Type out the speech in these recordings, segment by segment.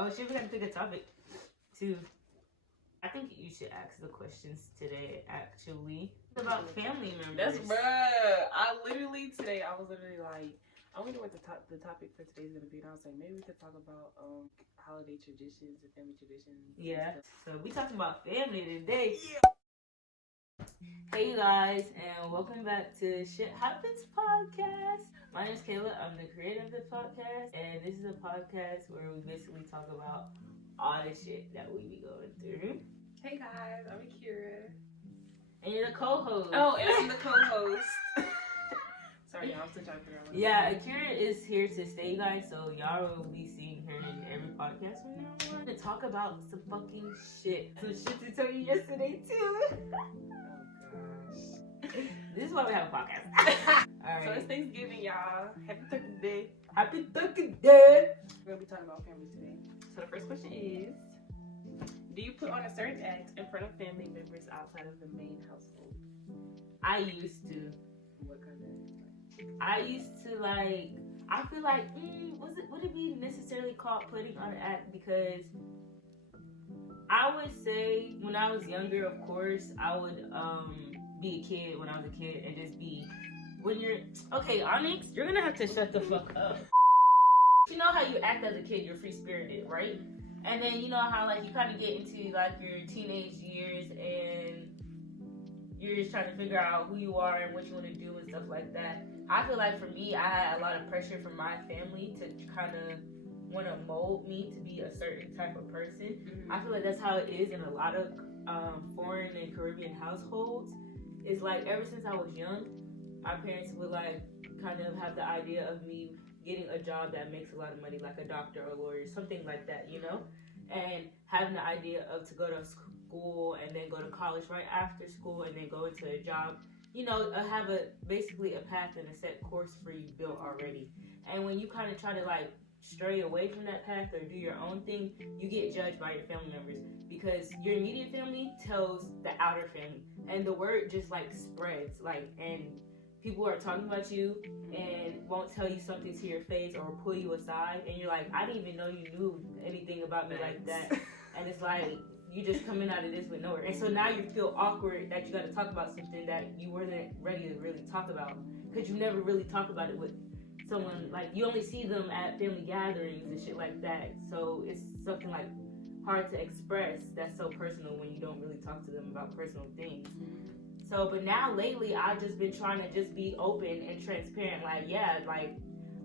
Oh shit, we gotta pick a topic too. I think you should ask the questions today, actually. It's about family members. That's bruh. Today, I was literally like, I wonder what the topic for today is going to be. And I was like, maybe we could talk about holiday traditions and family traditions. Yeah. So we talking about family today. Yeah. Hey you guys, and welcome back to Shit Happens Podcast. My name is Kayla. I'm the creator of the podcast, and this is a podcast where we basically talk about all the shit that we be going through. Hey guys, I'm Akira. And you're the co-host. Oh, and I'm the co-host. Sorry, y'all, I'm still trying to figure out what Yeah, Akira is here to stay, guys, so y'all will be seeing her in every podcast from now on. To talk about some fucking shit. Some shit to tell you yesterday, too. Oh, gosh. This is why we have a podcast. Alright. So it's Thanksgiving, y'all. Happy Turkey Day. Happy Turkey Day. We're going to be talking about family today. So the first question is, do you put on a certain act in front of family members outside of the main household? I used to. What kind of? I used to I feel like, would it be necessarily called putting on an act? Because I would say when I was younger, of course, I would be a kid when I was a kid and just be, okay, Onyx, you're gonna have to shut the fuck up. You know how you act as a kid, you're free-spirited, right? And then you know how you kind of get into your teenage years and you're just trying to figure out who you are and what you want to do and stuff like that. I feel like for me, I had a lot of pressure from my family to kind of want to mold me to be a certain type of person. Mm-hmm. I feel like that's how it is in a lot of foreign and Caribbean households. It's ever since I was young, my parents would kind of have the idea of me getting a job that makes a lot of money, like a doctor or a lawyer, something like that, you know? And having the idea of to go to school and then go to college right after school and then go into a job, you know, have basically a path and a set course for you built already. And when you kind of try to stray away from that path or do your own thing, you get judged by your family members because your immediate family tells the outer family and the word just spreads and people are talking about you and won't tell you something to your face or pull you aside. And you're like, I didn't even know you knew anything about me like that. And it's you just coming out of this with nowhere. And so now you feel awkward that you got to talk about something that you wasn't ready to really talk about. Because you never really talk about it with someone. You only see them at family gatherings and shit like that. So it's something hard to express that's so personal when you don't really talk to them about personal things. So, but now lately, I've just been trying to just be open and transparent.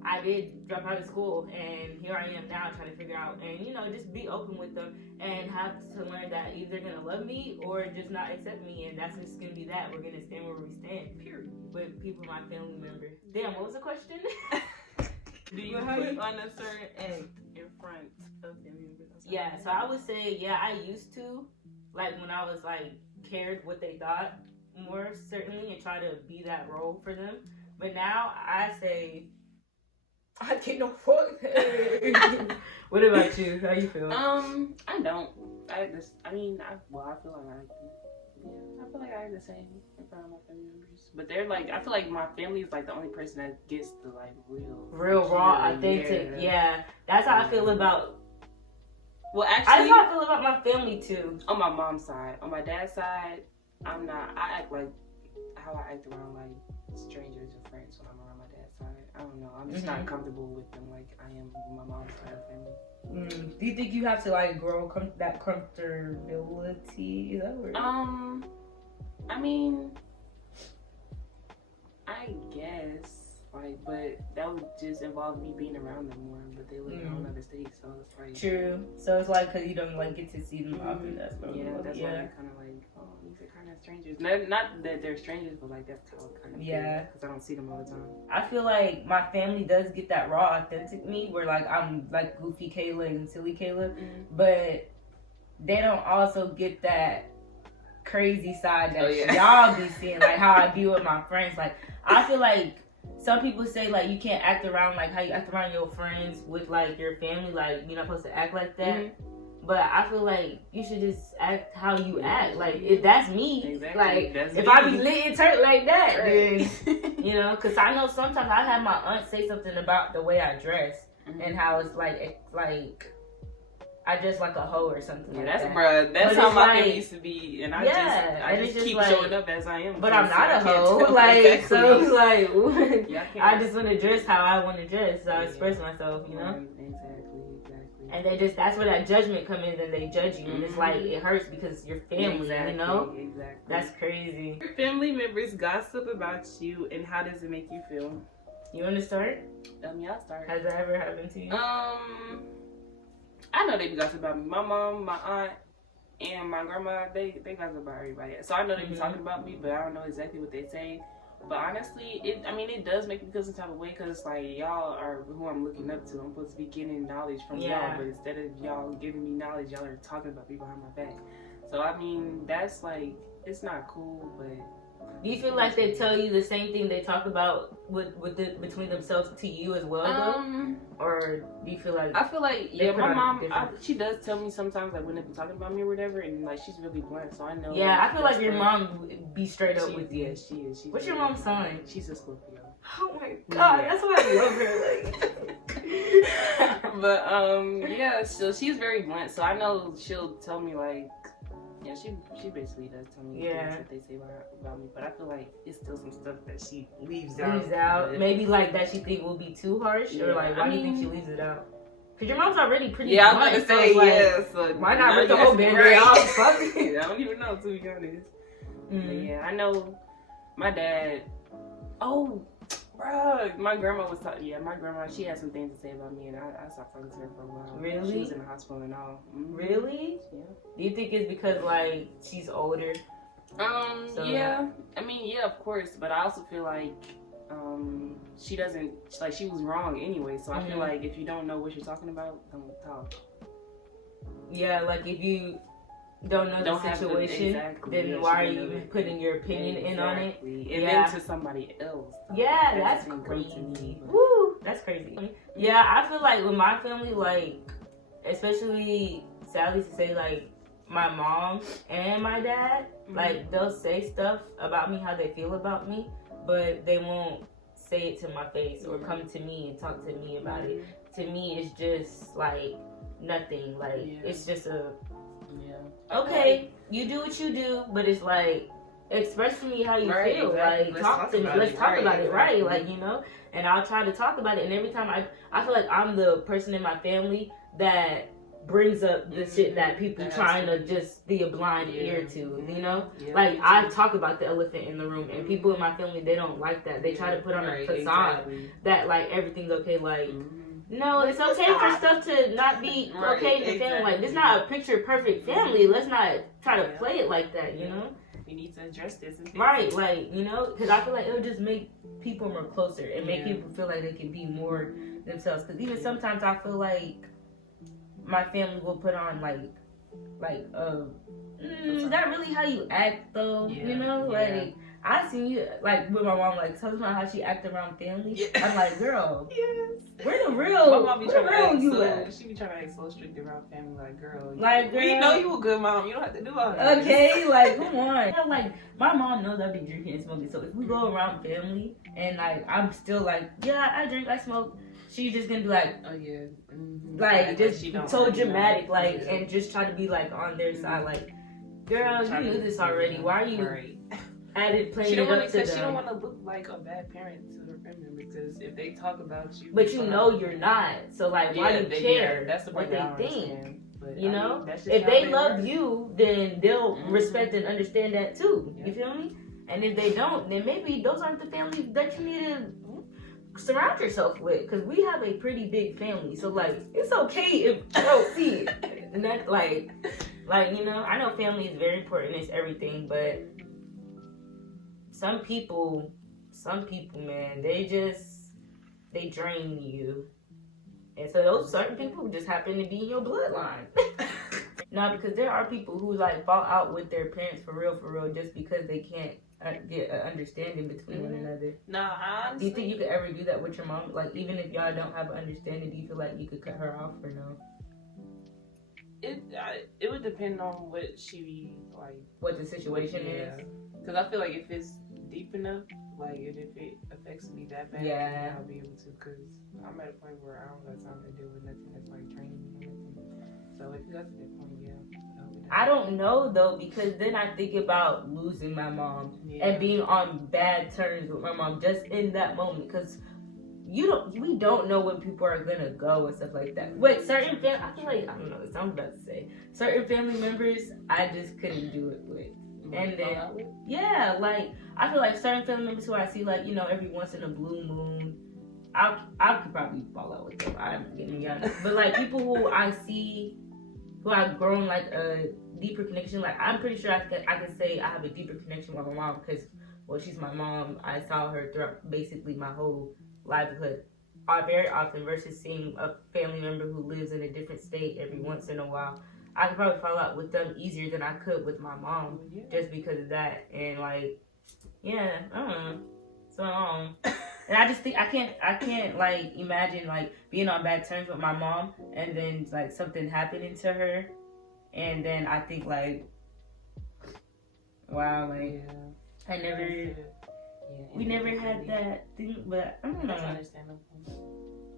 I did drop out of school, and here I am now trying to figure out, and just be open with them, and have to learn that either they're gonna love me or just not accept me, and that's just gonna be that. We're gonna stand where we stand. Period. With people, my family member. Damn, what was the question? Do you put on a certain act in front of family members? Yeah, so I would say, yeah, I used to, when I was cared what they thought. More certainly, and try to be that role for them. But now I say I get no fuck. What about you? How you feel? I don't. I feel like I have the same in front of my family members. But they're I feel like my family is the only person that gets the real raw, authentic. Yeah. That's how I feel about. Well, actually, that's how I feel about my family too. On my mom's side, on my dad's side, I'm not. I act how I act around strangers or friends when I'm around my dad's side. I don't know. I'm just not comfortable with them I am with my mom's side of family. Do you think you have to grow that comfortability? Is that word? I mean, I guess. But that would just involve me being around them more. But they live in another state, so it's true. So it's because you don't get to see them often. That's what. Yeah, that's why they're kind of oh, these are kind of strangers. Not that they're strangers, but that's how it kind of feels. Because I don't see them all the time. I feel like my family does get that raw, authentic me, where I'm goofy Kayla and silly Kayla, but they don't also get that crazy side that y'all be seeing, how I be with my friends. I feel like. Some people say you can't act around how you act around your friends with your family, you're not supposed to act like that. But I feel like you should just act how you act. If that's me, that's if me. I be lit and turnt like that, then because I know sometimes I have my aunt say something about the way I dress and how it's I dress like a hoe or something like that. Bruh, that's But how it's my like- family used to be, and I and just it's just keep like- showing up as I am. But I'm because not I a can't hoe. tell. Like, Exactly. so it's like, Yeah, I can't- I just want to dress how I want to dress, so I express myself, you know? Exactly. And they just, that's where that judgment comes in, and they judge you, and it's like, it hurts because you're family, you know? Exactly. That's crazy. Your family members gossip about you, and how does it make you feel? You want to start? Yeah, I'll start. Has that ever happened to you? I know they be gossip about me. My mom, my aunt, and my grandma, they gossip about everybody. So I know they be talking about me, but I don't know exactly what they say. But honestly, it does make me feel some type of way, because it's like, y'all are who I'm looking up to. I'm supposed to be getting knowledge from y'all, but instead of y'all giving me knowledge, y'all are talking about me behind my back. So I mean, that's like, it's not cool, but... Do you feel like they tell you the same thing they talk about between themselves to you as well, though? Or do you feel like... I feel like, yeah, my mom, she does tell me sometimes, like, when they be talking about me or whatever, and, like, she's really blunt, so I know... Yeah, I feel like your mom would be straight up with you. Yeah, she is. What's your mom's sign? She's a Scorpio. Oh my god, that's why I love her. Like... But, yeah, so she's very blunt, so I know she'll tell me, like... Yeah, she basically does tell me things that they say about me, but I feel like it's still some stuff that she leaves out. But... Maybe like that she think will be too harsh, or like why do you think she leaves it out? Cause your mom's already pretty. Yeah, blunt, I'm gonna say so why not rip the whole band-aid off? Fuck it. I don't even know, to be honest. Yeah, I know my dad. Oh, bruh, my grandma was talking. Yeah, my grandma, she had some things to say about me, and I stopped talking to her for a while. Really? She was in the hospital and all. Really? Yeah. Do you think it's because like she's older? Yeah. I mean, yeah, of course, but I also feel like she doesn't, like, she was wrong anyway. So I feel like if you don't know what you're talking about, don't talk. Yeah, like if you don't know the situation, then why are you even putting your opinion in on it? And then to somebody else. Yeah, that's crazy. Woo, that's crazy. Yeah, I feel like with my family, like, especially sadly to say, like, my mom and my dad, like, they'll say stuff about me, how they feel about me, but they won't say it to my face or come to me and talk to me about it. To me, it's just, like, nothing. Like, it's just a... Okay, you do what you do, but it's like, express to me how you feel. Like, talk to me. Let's talk about it, right? Like, you know? And I'll try to talk about it. And every time I feel like I'm the person in my family that brings up the shit that people trying to just be a blind ear to, you know? Like, I talk about the elephant in the room, and people in my family, they don't like that. They try to put on a facade that, like, everything's okay. Like, no, it's okay for stuff to not be okay in the family. Like, it's not a picture perfect family. Let's not try to play it like that, you know? We need to address this. Right, like, you know? Because I feel like it'll just make people more closer and make people feel like they can be more themselves. Because even sometimes I feel like my family will put on, is that really how you act, though? You know? Like, I seen you, like, with my mom, like, sometimes how she act around family. I'm like, girl, where the real, my mom be trying to act you so, at? she be trying to act so strict around family, like, girl, we know you a good mom, you don't have to do all that. Okay, like, come on. Like, my mom knows I be drinking and smoking, so if we go around family, and, like, I'm still like, yeah, I drink, I smoke, she's just gonna be like, oh yeah, like, just so dramatic, like, and just try to be, like, on their side, like, girl, you knew this already, why are you added playing it up to them? She don't want to look like a bad parent to her family, because if they talk about you, but you know you're not, so, like, why do you care that's the what they think? But, you know, if they love you, then they'll respect and understand that too. You feel me? And if they don't, then maybe those aren't the families that you need to surround yourself with. Because we have a pretty big family, so like it's okay if you don't see it. And that like you know, I know family is very important. It's everything, but some people, man, they drain you. And so those certain people just happen to be in your bloodline. No, because there are people who like fall out with their parents for real, just because they can't get an understanding between one another. No, honestly. Do you think you could ever do that with your mom? Like, even if y'all don't have an understanding, do you feel like you could cut her off or no? It would depend on what she like. What the situation is. Because I feel like if it's deep enough, like, and if it affects me that bad, then I'll be able to. Because I'm at a point where I don't have time to deal with nothing that's like training me or nothing. So that's a good point, yeah. I don't know though, because then I think about losing my mom and being on bad terms with my mom just in that moment, because we don't know when people are gonna go and stuff like that. Wait, certain family, I feel like, I don't know what I'm about to say. Certain family members, I just couldn't do it with. And then, yeah, like, I feel like certain family members who I see, like, you know, every once in a blue moon, I could probably fall out with them. I'm getting young. But, like, people who I see, who I've grown, like, a deeper connection, like, I'm pretty sure I could say I have a deeper connection with my mom because, well, she's my mom. I saw her throughout basically my whole livelihood very often, versus seeing a family member who lives in a different state every once in a while. I could probably fall out with them easier than I could with my mom, just because of that. And like, yeah, I don't know. So and I just think I can't like imagine like being on bad terms with my mom and then like something happening to her, and then I think like, wow, like I never. We never had that thing, but I don't know. That's understandable.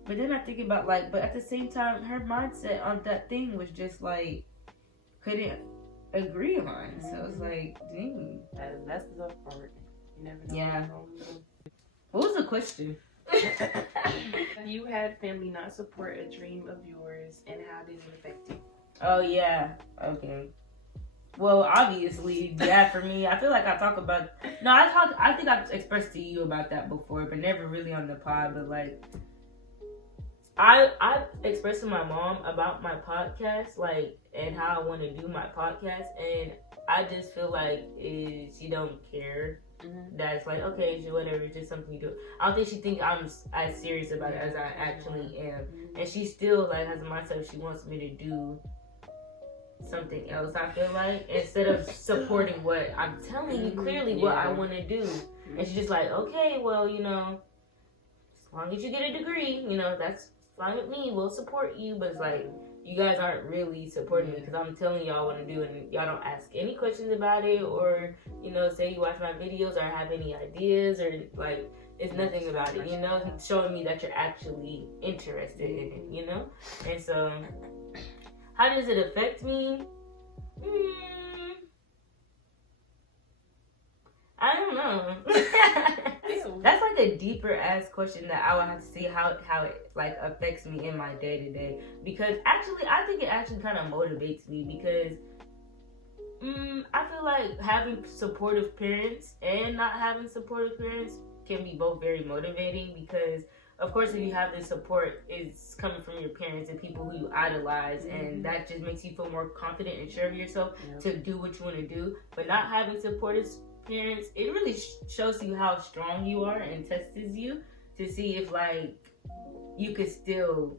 But then I think about like, but at the same time, her mindset on that thing was just like, couldn't agree on. So it's like, dang. That's the tough part. You never know. Yeah. What was the question? You had family not support a dream of yours, and how did it affect you? Oh yeah. Okay. Well, obviously, yeah, for me, I feel like I talk about... No, I think I've expressed to you about that before, but never really on the pod. But, like, I've expressed to my mom about my podcast, like, and how I want to do my podcast. And I just feel like she don't care. That's like, okay, whatever, it's just something you do. I don't think she thinks I'm as serious about it as I actually am. And she still, like, has a mindset she wants me to do something else, I feel like, instead of supporting what I'm telling you clearly what I want to do. And she's just like, okay, well, you know, as long as you get a degree, you know, that's fine with me, we'll support you. But it's like, you guys aren't really supporting me because I'm telling y'all what to do, and y'all don't ask any questions about it, or, you know, say you watch my videos or have any ideas, or like, it's nothing about it, you know, showing me that you're actually interested in it, you know. And so, how does it affect me? I don't know. That's like a deeper ass question that I would have to see how it like affects me in my day to day. Because actually, I think it actually kind of motivates me, because I feel like having supportive parents and not having supportive parents can be both very motivating, because of course, if you have this support, it's coming from your parents and people who you idolize, and that just makes you feel more confident and sure of yourself to do what you want to do. But not having supportive parents, it really shows you how strong you are and tests you to see if, like, you could still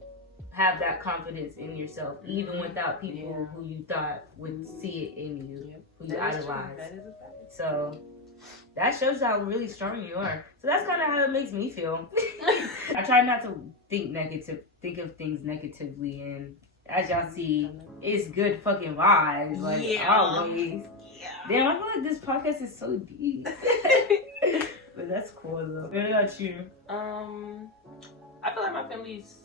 have that confidence in yourself, even without people who you thought would see it in you, who you idolize. That is a fact. So that shows how really strong you are. So that's kind of how it makes me feel. I try not to think of things negatively, and as y'all see, it's good fucking vibes, like always. Yeah. Damn, I feel like this podcast is so deep. But that's cool though. What about you? I feel like my family's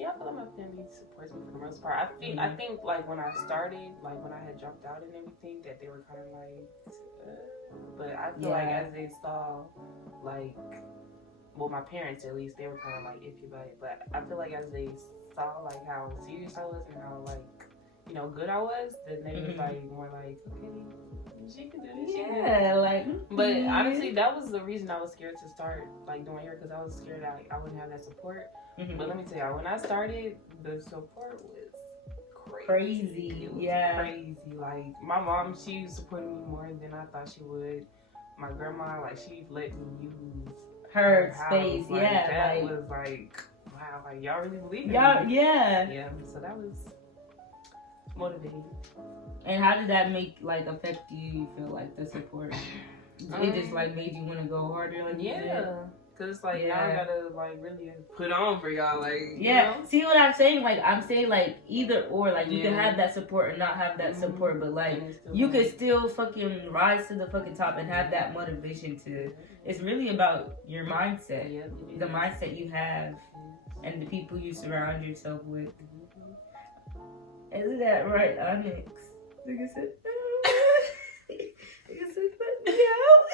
I feel like my family supports me for the most part. I think like when I started, like when I had dropped out and everything, that they were kind of like, but I feel like as they saw, like, well, my parents at least, they were kind of like iffy about it. But I feel like as they saw like how serious I was and how, like, you know, good I was, then they was like more like, okay, she can do this. Yeah, like. But honestly, that was the reason I was scared to start like doing hair, because I was scared that I wouldn't have that support. But let me tell y'all, when I started, the support was crazy. It was crazy. Like, my mom, she supported me more than I thought she would. My grandma, like, she let me use her space. Like, that was like, wow, like, y'all really believe in me. Yeah, so that was motivating. And how did that affect you? You feel like the support? It just like made you want to go harder, like you said? Cause it's like now I gotta like really put on for y'all, like you know? See what I'm saying? Like, I'm saying like either or, like you can have that support or not have that support, but like you could still fucking rise to the fucking top and have that motivation to. It's really about your mindset, the mindset you have, and the people you surround yourself with. Isn't that right, Onyx? Nigga said, no. Nigga said, let me out.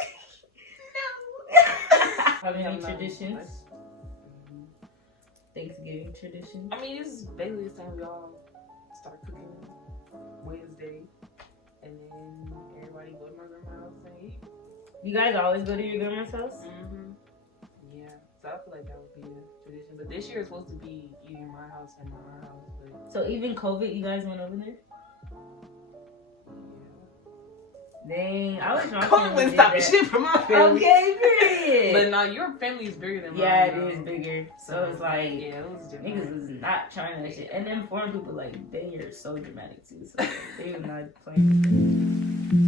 No. Have any traditions? Thanksgiving traditions? I mean, it's basically the same. We all start cooking Wednesday, and then everybody go to my grandma's house and eat. You guys always go to your grandma's house? Yeah. So I feel like that would be a tradition. But this year it's supposed to be eating my house and my house. But So even COVID, you guys went over there? Dang, I was not. COVID wouldn't stop shit from my family. Okay, period. But no, your family is bigger than mine. Yeah, it is bigger. So it's like, yeah, it was different. niggas was not trying that shit. And then foreign people, like, they are so dramatic too. So they were not playing.